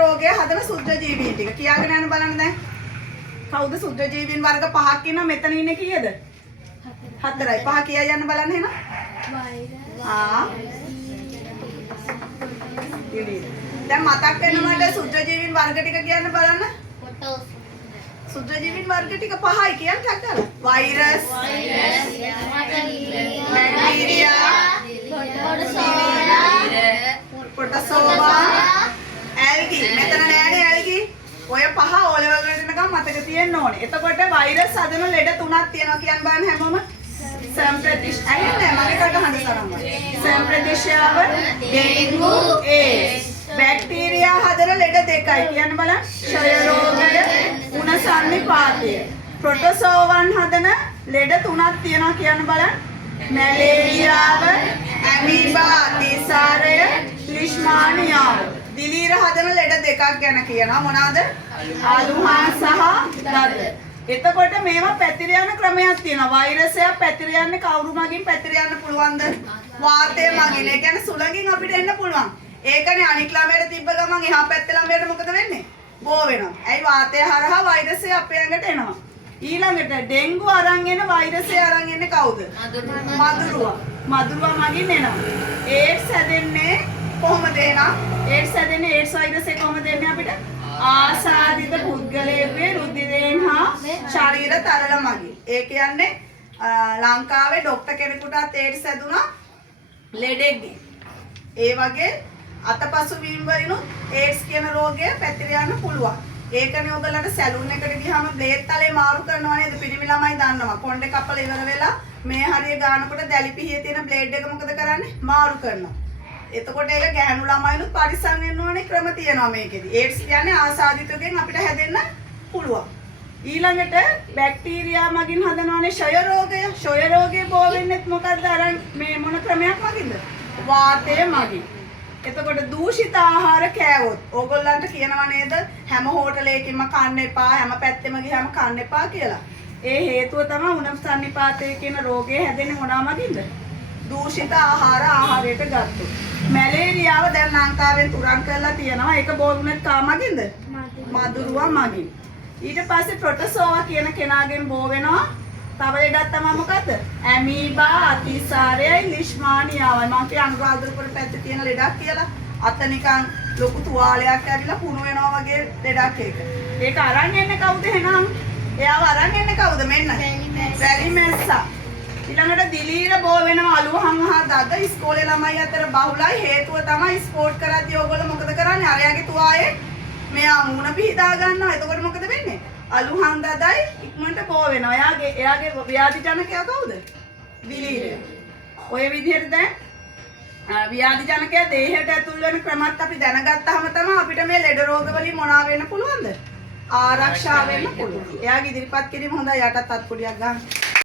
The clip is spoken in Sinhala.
රෝගය හදන සුද්ධ ජීවීන් ටික කියාගෙන යන්න බලන්න දැන්. කවුද සුද්ධ ජීවීන් වර්ග 5ක් ඉන්නවා මෙතන ඉන්නේ කීයද? 4යි. 5 කියා යන්න බලන්න එහෙනම්. දැන් මතක් වෙන මට සුද්ධ ජීවීන් වර්ග ටික කියන්න බලන්න. සුද්ධ ජීවීන් වර්ග ටික 5යි කියන්න ටක්කල. Virus, bacteria, ප්‍රොටෝසෝවා, ඇල්ගි. මෙතන නෑනේ ඇල්ගි. ඔය 5 O level වලට නිකන් මතක තියෙන්න ඕනේ. එතකොට වෛරස් හදන ලෙඩ 3ක් තියෙනවා කියන්න බලන්න හැමෝම. සම්ප්‍රදිශ ඇයිනේ මගේ කට හඳ තරම්. සම්ප්‍රදිශාව, ඩෙන්ගු, ඒඩ්ස්. බැක්ටීරියා හදන ලෙඩ 2යි කියන්න බලන්න. ක්ෂය රෝගය, උණ සන්නිපාතය. ප්‍රොටෝසෝවන් හදන ලෙඩ 3ක් තියෙනවා කියන්න බලන්න. මැලේරියාව, ඇමීබා, තිසාරය, ලිෂ්මානියාව. දිලීර හදන ලෙඩ 2ක් ගැන කියනවා මොනවාද? අලුහා සහ දද. එතකොට මේවා පැතිර යන ක්‍රමයක් තියෙනවා. වෛරසයක් පැතිර යන්නේ කවුරු මගින් පැතිර යන්න පුළුවන්ද? වාතය මගින්. ඒ කියන්නේ සුළඟින් අපිට එන්න පුළුවන්. ඒකනේ අනික් ළමයට තිබ්බ ගමන් එහා පැත්තේ ළමයට මොකද වෙන්නේ? බෝ වෙනවා. ඇයි වාතය හරහා වෛරසය අපේ ඇඟට එනවා. ඊළඟට ඩෙන්ගු අරන් එන වෛරසය අරන් එන්නේ කවුද? මදුරුවා. මදුරුවා මගින් එනවා. ඒඩ්ස් හැදෙන්නේ කොහොමද එහෙනම්? ඒඩ්ස් හැදෙන්නේ ඒඩ්ස් වෛරසය කොහොමද එන්නේ අපිට? ආසාදිත පුද්ගලයෙකුගේ රුධිරයෙන් හා ශරීර තරල මගින්. ඒ කියන්නේ ලංකාවේ ડોක්ටර් කෙනෙකුටත් ඒඩ්ස් හැදුනා ලෙඩෙක්ගේ. ඒ වගේ අතපසු වීම වලිනුත් ඒඩ්ස් කියන රෝගය පැතිර යන්න පුළුවන්. ඒකනේ ඔයගලන්ට සැලූන් එකට ගියාම බ්ලේඩ් තලේ මාරු කරනවා නේද? පිරිමි ළමයි දන්නවා. කොණ්ඩේ කපලා ඉවර වෙලා මේ හරිය ගානකොට දැලි පිහියේ තියෙන බ්ලේඩ් එක මොකද කරන්නේ? මාරු කරනවා. එතකොට ඒක ගැහණු ළමයිනුත් පරිස්සම් වෙන්න ඕනේ ක්‍රම තියෙනවා මේකෙදි. ඒඩ්ස් කියන්නේ ආසාදිතයෙන් අපිට හැදෙන්න පුළුවන්. ඊළඟට බැක්ටීරියා මගින් හදනවානේ ක්ෂය රෝගය. ක්ෂය රෝගේ බෝ වෙන්නේ මොකද්ද? අර මේ මොන ක්‍රමයක් මගින්ද? වාතය මගින්. එතකොට දූෂිත ආහාර කෑවොත් ඕගොල්ලන්ට කියනවා නේද හැම හෝටලයකින්ම කන්න එපා, හැම පැත්තෙම ගියාම කන්න එපා කියලා. ඒ හේතුව තමයි උණ සන්නිපාතය කියන රෝගය හැදෙන්නේ මොනවා මගින්ද? දූෂිත ආහාරයට ගත්තොත්. මැලේරියාව දැන් ලංකාවෙන් තුරන් කරලා තියෙනවා. ඒක බෝරුනේ කා මගින්ද? මදුරුවා මගින්. ඊට පස්සේ ප්‍රොටෝසෝවා කියන කෙනාගෙන් බෝ වෙනවා. තව ලෙඩක් තමයි මොකද්ද? ඇමීබා, අතිසාරයයි, ලිෂ්මානියාවයි. මම කිය අනුරාධපුර පැත්තේ තියෙන ලෙඩක් කියලා. අත නිකන් ලොකු තුවාලයක් ඇවිල්ලා කුණු වෙනවා වගේ ලෙඩක් ඒක. ඒක අරන් එන්නේ කවුද එහෙනම්? එයාව අරන් එන්නේ කවුද? මෙන්න. වැලිමැස්සා. ඊළඟට දිලීර බෝ වෙනවා අලුහන් හා දද ඉස්කෝලේ ළමයි අතර බහුලයි. හේතුව තමයි ස්පෝර්ට් කරද්දී ඕගොල්ලෝ මොකද කරන්නේ? අරයාගේ තුවායේ මෙයා මූණ පිහදා ගන්නවා. එතකොට මොකද වෙන්නේ? අලුහන් දදයි ඉක්මනට බෝ වෙනවා. එයාගේ ව්‍යාධි ජනකයා කවුද? දිලීර. ඔය විදිහට දැන් ව්‍යාධි ජනකයා දේහයට ඇතුල් වෙන ක්‍රමත් අපි දැනගත්තාම තමයි අපිට මේ ලෙඩ රෝග වලින් මොනවා වෙන්න පුළුවන්ද? ආරක්ෂා වෙන්න පුළුවන්. එයාගේ ඉදිරිපත් කිරීම හොඳයි. යටත් අත්පොඩියක් ගන්න.